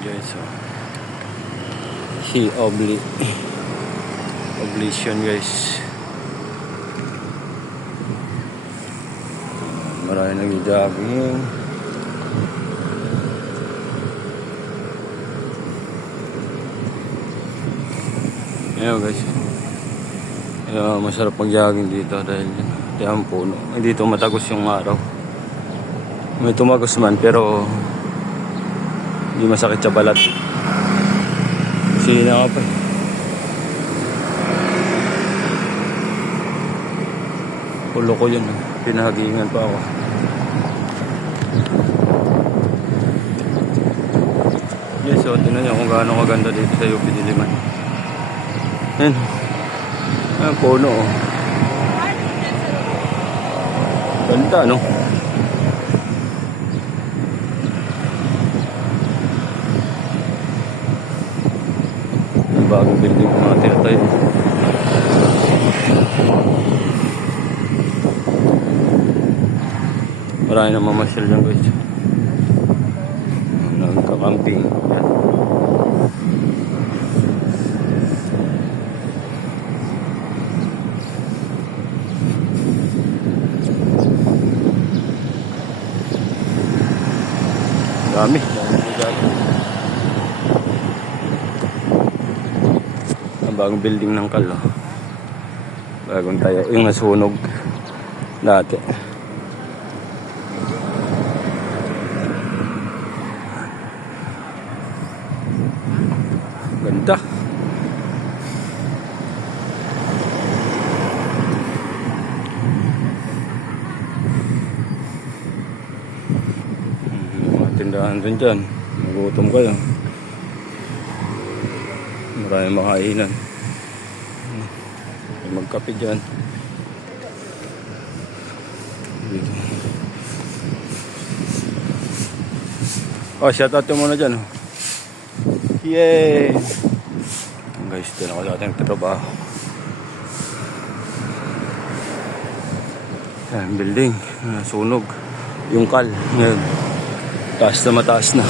guys. So, si obli oblation guys. Marami nag-jogging. Ayan guys. Kaya masarap mag-jogging dito dahil yan puno. Dito matagos yung araw. May tumagos man pero hindi masakit sa balat. Kasi na nga pa eh. Pulo ko yun. Pinahagingan pa ako. Yes, so tinan nyo kung gaano kaganda dito sa UP Diliman. Yan. Ayan, puno oh. Ganda, no? May bagong building yung mga tinatayo. Marami na mamasyal dyan guys. Nagka-camping. Yan. Dami. Dami. Ang bagong building ng Kalo. Bagong tayo. Yung nasunog dati. Ganda. Hmm, tindahan rin dyan. Nagutom kayo. Maraming makainan. May Magkape dyan. Oh, shoutout mo muna dyan. Oh. Yay! Guys, doon ako sa ating trabaho. Yan, building. Ah, sunog. Yung kal. Ngayon. Taas na mataas na.